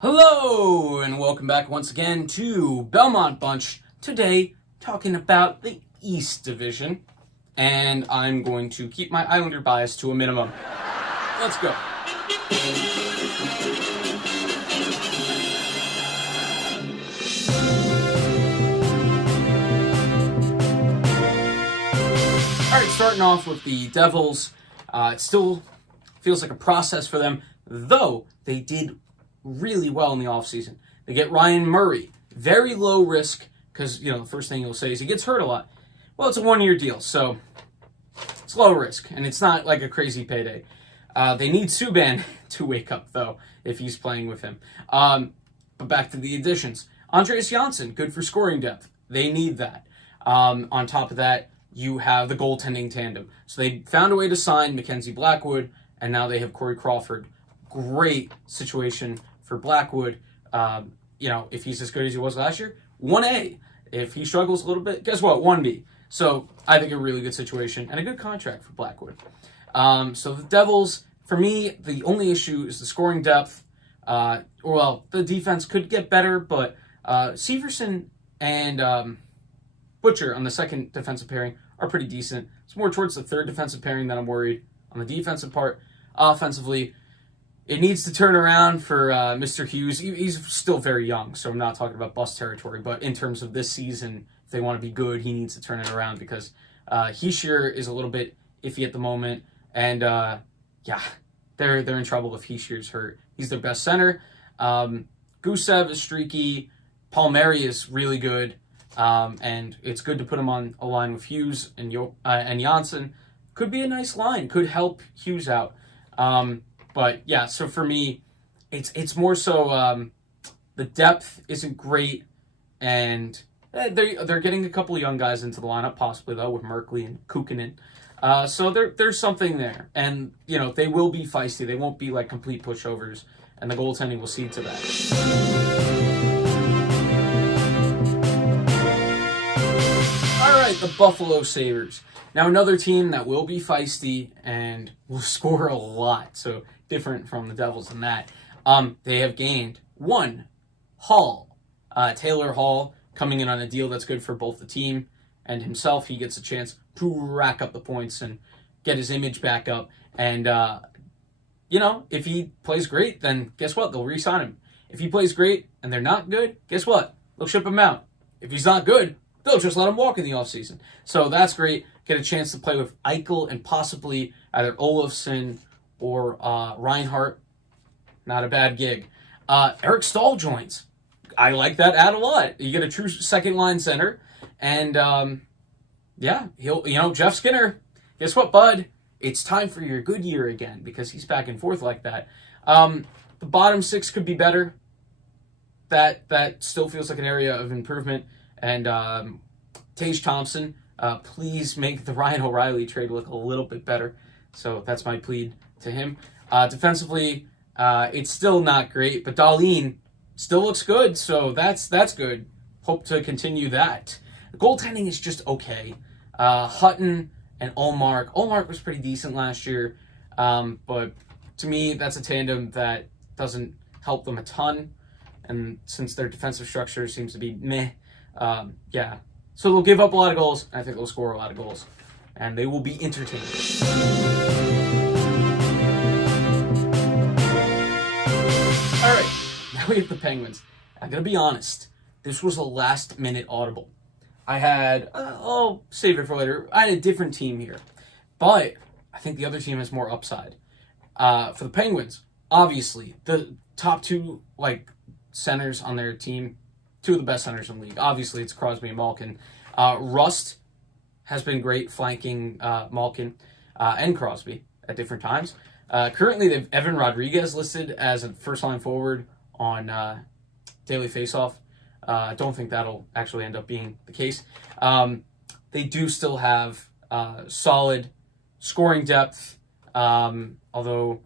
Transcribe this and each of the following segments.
Hello, and welcome back once again to Belmont Bunch. Today, talking about the East Division, and I'm going to keep my Islander bias to a minimum. Let's go. Alright, starting off with the Devils. It still feels like a process for them, though they did really well in the offseason. They get Ryan Murray, very low risk, because, the first thing you'll say is he gets hurt a lot. Well, it's a one-year deal, so it's low risk, and it's not like a crazy payday. They need Subban to wake up, though, if he's playing with him. But back to the additions. Andreas Janssen, good for scoring depth. They need that. On top of that, you have the goaltending tandem. So they found a way to sign Mackenzie Blackwood, and now they have Corey Crawford. Great situation for Blackwood. If he's as good as he was last year, 1A. If he struggles a little bit, guess what? 1B. So I think a really good situation and a good contract for Blackwood. So the Devils, for me, the only issue is the scoring depth. The defense could get better, but Severson and Butcher on the second defensive pairing are pretty decent. It's more towards the third defensive pairing that I'm worried on the defensive part. Offensively, it needs to turn around for Mr. Hughes. He's still very young, so I'm not talking about bust territory. But in terms of this season, if they want to be good, he needs to turn it around because Hischier is a little bit iffy at the moment. And, they're in trouble if Hischier's hurt. He's their best center. Gusev is streaky. Palmieri is really good. And it's good to put him on a line with Hughes and Janssen. Could be a nice line. Could help Hughes out. So for me, it's more so the depth isn't great, and they're getting a couple of young guys into the lineup, possibly though with Merkley and Kukkonen. So there's something there, and they will be feisty. They won't be like complete pushovers, and the goaltending will see to that. All right, the Buffalo Sabres. Now, another team that will be feisty and will score a lot, so different from the Devils in that. They have gained one Hall. Taylor Hall coming in on a deal that's good for both the team and himself. He gets a chance to rack up the points and get his image back up. And, if he plays great, then guess what? They'll re-sign him. If he plays great and they're not good, guess what? They'll ship him out. If he's not good, they'll just let him walk in the offseason. So that's great. Get a chance to play with Eichel and possibly either Olofsson or Reinhart. Not a bad gig. Eric Stahl joins. I like that ad a lot. You get a true second-line center. And, Jeff Skinner, guess what, bud? It's time for your good year again because he's back and forth like that. The bottom six could be better. That still feels like an area of improvement. And Tage Thompson, please make the Ryan O'Reilly trade look a little bit better. So that's my plea to him. Defensively, it's still not great, but Dahlin still looks good, so that's good. Hope to continue that. The goaltending is just okay. Hutton and Ullmark. Ullmark was pretty decent last year, but to me, that's a tandem that doesn't help them a ton. And since their defensive structure seems to be meh, so they'll give up a lot of goals. I think they'll score a lot of goals, and they will be entertaining. All right, now we have the Penguins. I'm going to be honest. This was a last-minute audible. I had, I'll save it for later. I had a different team here, but I think the other team has more upside. For the Penguins, obviously, the top two centers on their team, two of the best centers in the league. Obviously, it's Crosby and Malkin. Rust has been great flanking Malkin and Crosby at different times. Currently, they have Evan Rodriguez listed as a first-line forward on Daily Faceoff. I don't think that'll actually end up being the case. They do still have solid scoring depth, although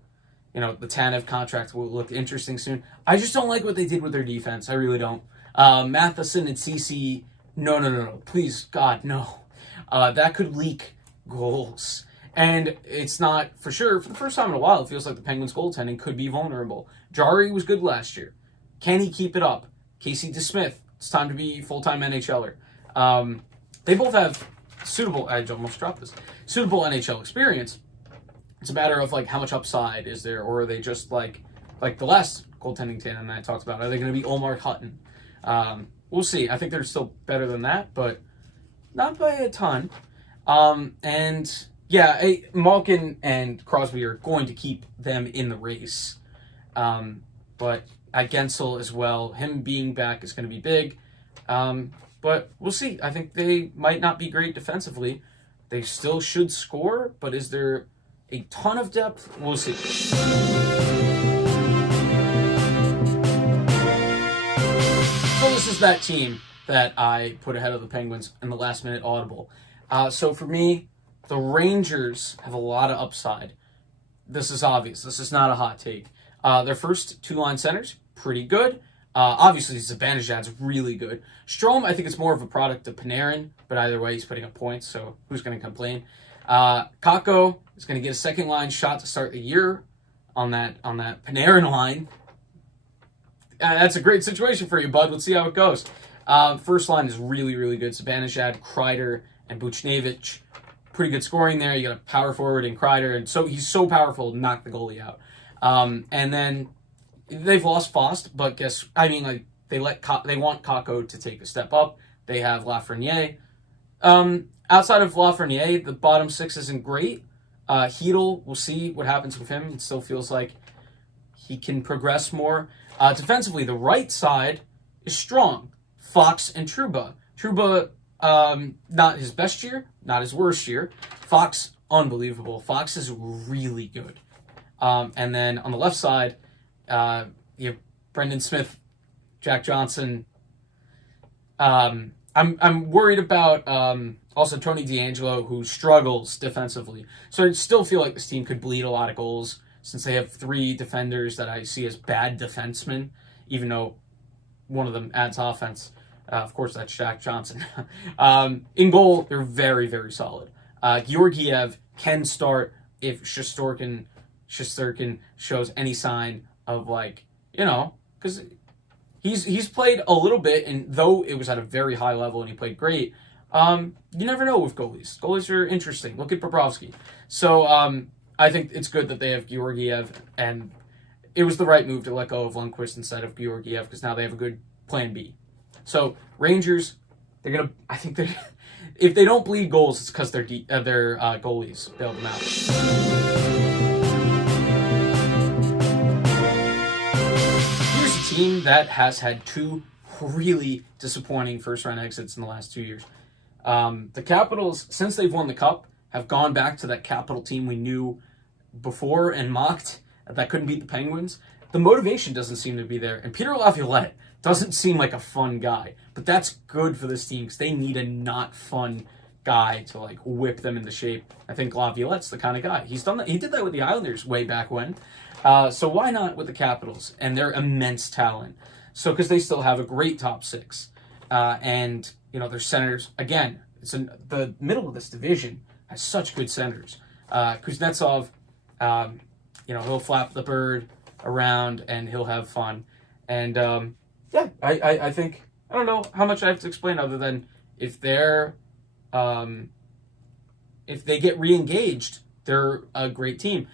the Tanev contract will look interesting soon. I just don't like what they did with their defense. I really don't. Matheson and CC, no. Please, God, no. That could leak goals. And it's not, for sure, for the first time in a while, it feels like the Penguins' goaltending could be vulnerable. Jari was good last year. Can he keep it up? Casey DeSmith, it's time to be full-time NHLer. They both have suitable NHL experience. It's a matter of like how much upside is there, or are they just like the last goaltending tandem that I talked about? Are they going to be Omar Hutton? We'll see. I think they're still better than that, but not by a ton. And yeah, Malkin and Crosby are going to keep them in the race. But at Gensel as well, him being back is going to be big. But we'll see. I think they might not be great defensively. They still should score, but is there a ton of depth? We'll see. So this is that team that I put ahead of the Penguins in the last minute audible. So for me, the Rangers have a lot of upside. This is obvious. This is not a hot take. Their first two-line centers, pretty good. Obviously, Zibanejad's really good. Strome, I think it's more of a product of Panarin, but either way, he's putting up points, so who's going to complain? Kakko is going to get a second-line shot to start the year on that Panarin line. That's a great situation for you, bud. Let's see how it goes. First line is really, really good. Zibanejad, Kreider, and Buchnevich. Pretty good scoring there. You got a power forward in Kreider, and so he's so powerful to knock the goalie out. And then they've lost Faust, but they want Kakko to take a step up. They have Lafreniere. Outside of Lafreniere, the bottom six isn't great. Hedl, we'll see what happens with him. It still feels like he can progress more. Defensively, the right side is strong. Fox and Trouba. Trouba, not his best year, not his worst year. Fox, unbelievable. Fox is really good. And then on the left side, you have Brendan Smith, Jack Johnson. I'm worried about also Tony DeAngelo, who struggles defensively. So I still feel like this team could bleed a lot of goals since they have three defenders that I see as bad defensemen, even though one of them adds offense. Of course, that's Jack Johnson. In goal, they're very, very solid. Georgiev can start if Shesterkin shows any sign of because he's played a little bit, and though it was at a very high level and he played great, you never know with goalies. Goalies are interesting. Look at Bobrovsky. So I think it's good that they have Georgiev, and it was the right move to let go of Lundqvist instead of Georgiev because now they have a good plan B. So Rangers, if they don't bleed goals, it's because their goalies bailed them out. Team that has had two really disappointing first-round exits in the last 2 years. The Capitals, since they've won the Cup, have gone back to that Capital team we knew before and mocked that couldn't beat the Penguins. The motivation doesn't seem to be there, and Peter Laviolette doesn't seem like a fun guy, but that's good for this team because they need a not fun guy to whip them into shape. I think Laviolette's the kind of guy. He's done that. He did that with the Islanders way back when. So why not with the Capitals and their immense talent? So because they still have a great top six, and their centers again. The middle of this division has such good centers. Kuznetsov, he'll flap the bird around and he'll have fun. And I think I don't know how much I have to explain other than if they get re-engaged, they're a great team.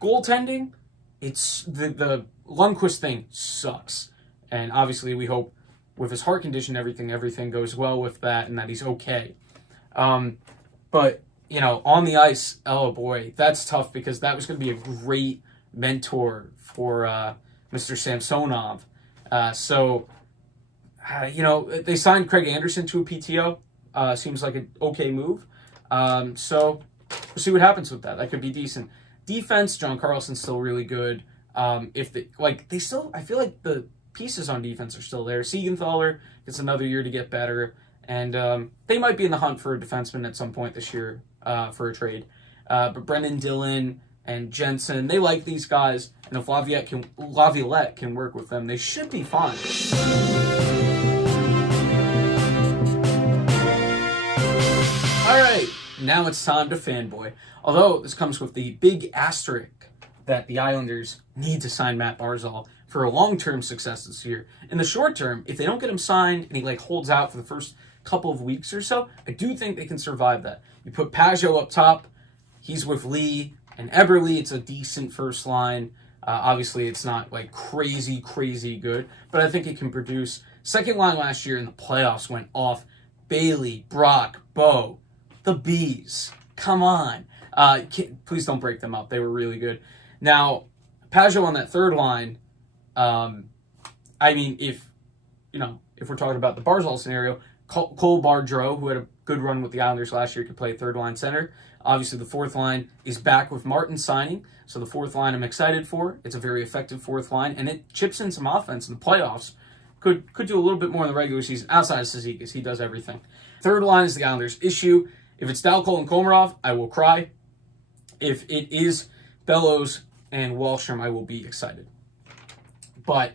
Goaltending. It's the Lundqvist thing sucks. And obviously we hope with his heart condition, everything goes well with that and that he's okay. But, on the ice, oh boy, that's tough because that was going to be a great mentor for Mr. Samsonov. They signed Craig Anderson to a PTO. Seems like an okay move. So we'll see what happens with that. That could be decent. Defense, John Carlson's still really good. I feel like the pieces on defense are still there. Siegenthaler gets another year to get better, and they might be in the hunt for a defenseman at some point this year for a trade. But Brendan Dillon and Jensen, they like these guys, and if Laviolette can work with them, they should be fine. All right. Now it's time to fanboy. Although this comes with the big asterisk that the Islanders need to sign Matt Barzal for a long-term success this year. In the short term, if they don't get him signed and he like holds out for the first couple of weeks or so, I do think they can survive that. You put Pajot up top, he's with Lee and Eberle. It's a decent first line. Obviously, it's not like crazy good, but I think it can produce. Second line last year in the playoffs went off. Bailey, Brock, Bo, the Bees. Come on. Please don't break them up. They were really good. Now, Pajot on that third line, I mean, if we're talking about the Barzal scenario, Cole Bardreau, who had a good run with the Islanders last year, could play third line center. Obviously, the fourth line is back with Martin signing, so the fourth line I'm excited for. It's a very effective fourth line, and it chips in some offense in the playoffs. Could do a little bit more in the regular season outside of Cizikas. He does everything. Third line is the Islanders' issue. If it's Dalcol and Komarov, I will cry. If it is Bellows and Wallstrom, I will be excited. But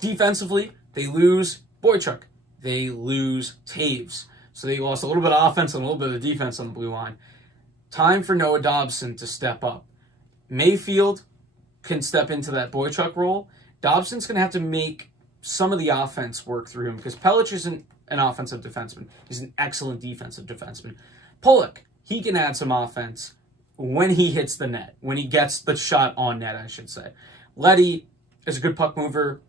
defensively, they lose Boychuk. They lose Taves. So they lost a little bit of offense and a little bit of defense on the blue line. Time for Noah Dobson to step up. Mayfield can step into that Boychuk role. Dobson's going to have to make some of the offense work through him because Pelech isn't an offensive defenseman. He's an excellent defensive defenseman. Pulock, he can add some offense when he hits the net, when he gets the shot on net, I should say. Leddy is a good puck mover.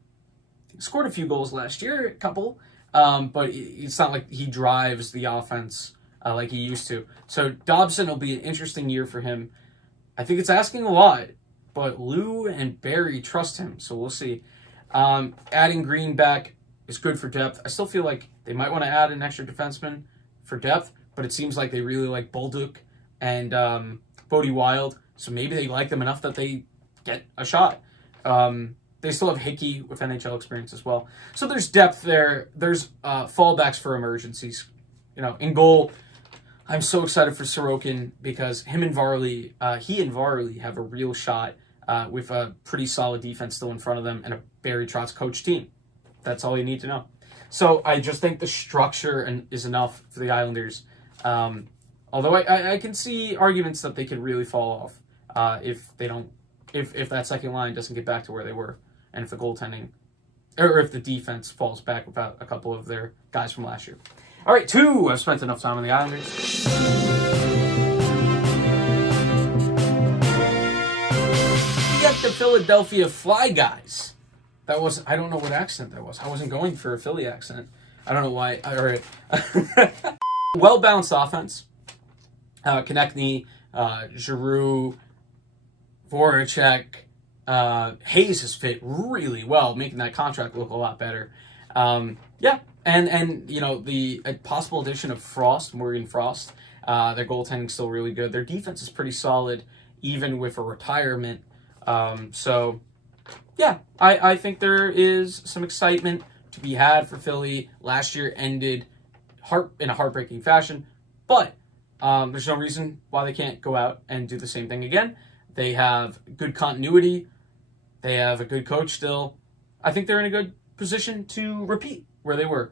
He scored a few goals last year, a couple, but it's not like he drives the offense like he used to. So Dobson will be an interesting year for him. I think it's asking a lot, but Lou and Barry trust him, so we'll see. Adding Green back is good for depth. I still feel like they might want to add an extra defenseman for depth, but it seems like they really like Bolduc and Bodie Wild, so maybe they like them enough that they get a shot. They still have Hickey with NHL experience as well. So there's depth there. There's fallbacks for emergencies. In goal, I'm so excited for Sorokin because he and Varley have a real shot with a pretty solid defense still in front of them and a Barry Trotz coach team. That's all you need to know. So I just think the structure is enough for the Islanders. Although I can see arguments that they could really fall off if that second line doesn't get back to where they were, and if the goaltending or if the defense falls back without a couple of their guys from last year. All right, 2. I've spent enough time on the Islanders. We got the Philadelphia Fly Guys. I don't know what accent that was. I wasn't going for a Philly accent. I don't know why. All right. Well-balanced offense. Konechny, Giroux, Voracek, Hayes has fit really well, making that contract look a lot better. And the possible addition of Morgan Frost, their goaltending's still really good. Their defense is pretty solid, even with a retirement. I think there is some excitement to be had for Philly. Last year ended in a heartbreaking fashion, but there's no reason why they can't go out and do the same thing again. They have good continuity. They have a good coach still. I think they're in a good position to repeat where they were.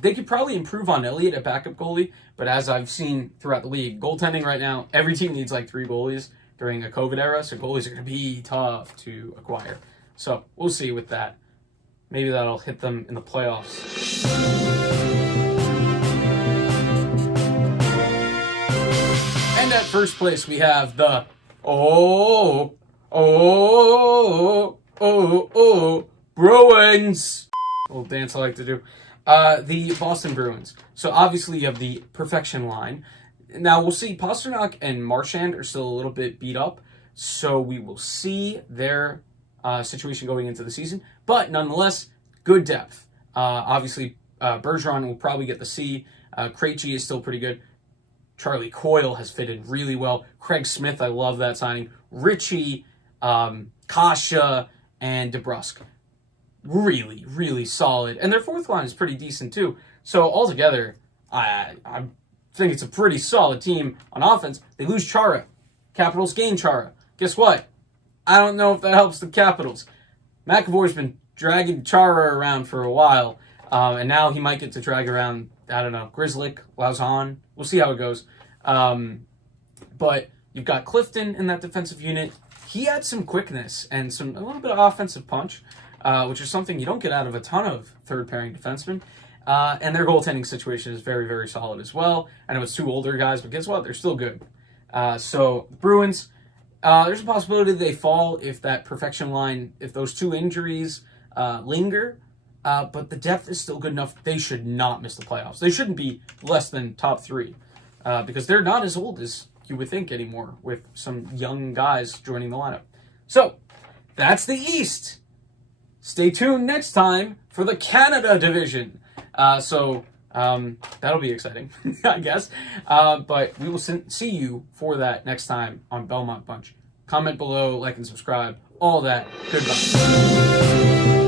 They could probably improve on Elliott at backup goalie, but as I've seen throughout the league, goaltending right now, every team needs like 3 goalies during a COVID era, so goalies are going to be tough to acquire. So we'll see with that. Maybe that'll hit them in the playoffs. And at first place, we have the Bruins. Little dance I like to do. The Boston Bruins. So obviously you have the perfection line. Now we'll see Pasternak and Marchand are still a little bit beat up. So we will see their situation going into the season. But nonetheless, good depth. Obviously Bergeron will probably get the C. Krejci is still pretty good. Charlie Coyle has fitted really well. Craig Smith, I love that signing. Ritchie, Kasha, and DeBrusk. Really, really solid. And their fourth line is pretty decent too. So altogether, I think it's a pretty solid team on offense. They lose Chara. Capitals gain Chara. Guess what? I don't know if that helps the Capitals. McAvoy's been dragging Chara around for a while, and now he might get to drag around, I don't know, Grzelcyk, Lauzon. We'll see how it goes. But you've got Clifton in that defensive unit. he had some quickness and a little bit of offensive punch, which is something you don't get out of a ton of third-pairing defensemen. And their goaltending situation is very, very solid as well. I know it's two older guys, but guess what? They're still good. So the Bruins, there's a possibility they fall if that perfection line, if those two injuries linger. But the depth is still good enough. They should not miss the playoffs. They shouldn't be less than top 3 because they're not as old as you would think anymore with some young guys joining the lineup. So that's the East. Stay tuned next time for the Canada division. So that'll be exciting, I guess. But we will see you for that next time on Belmont Bunch. Comment below, like and subscribe, all that. Goodbye.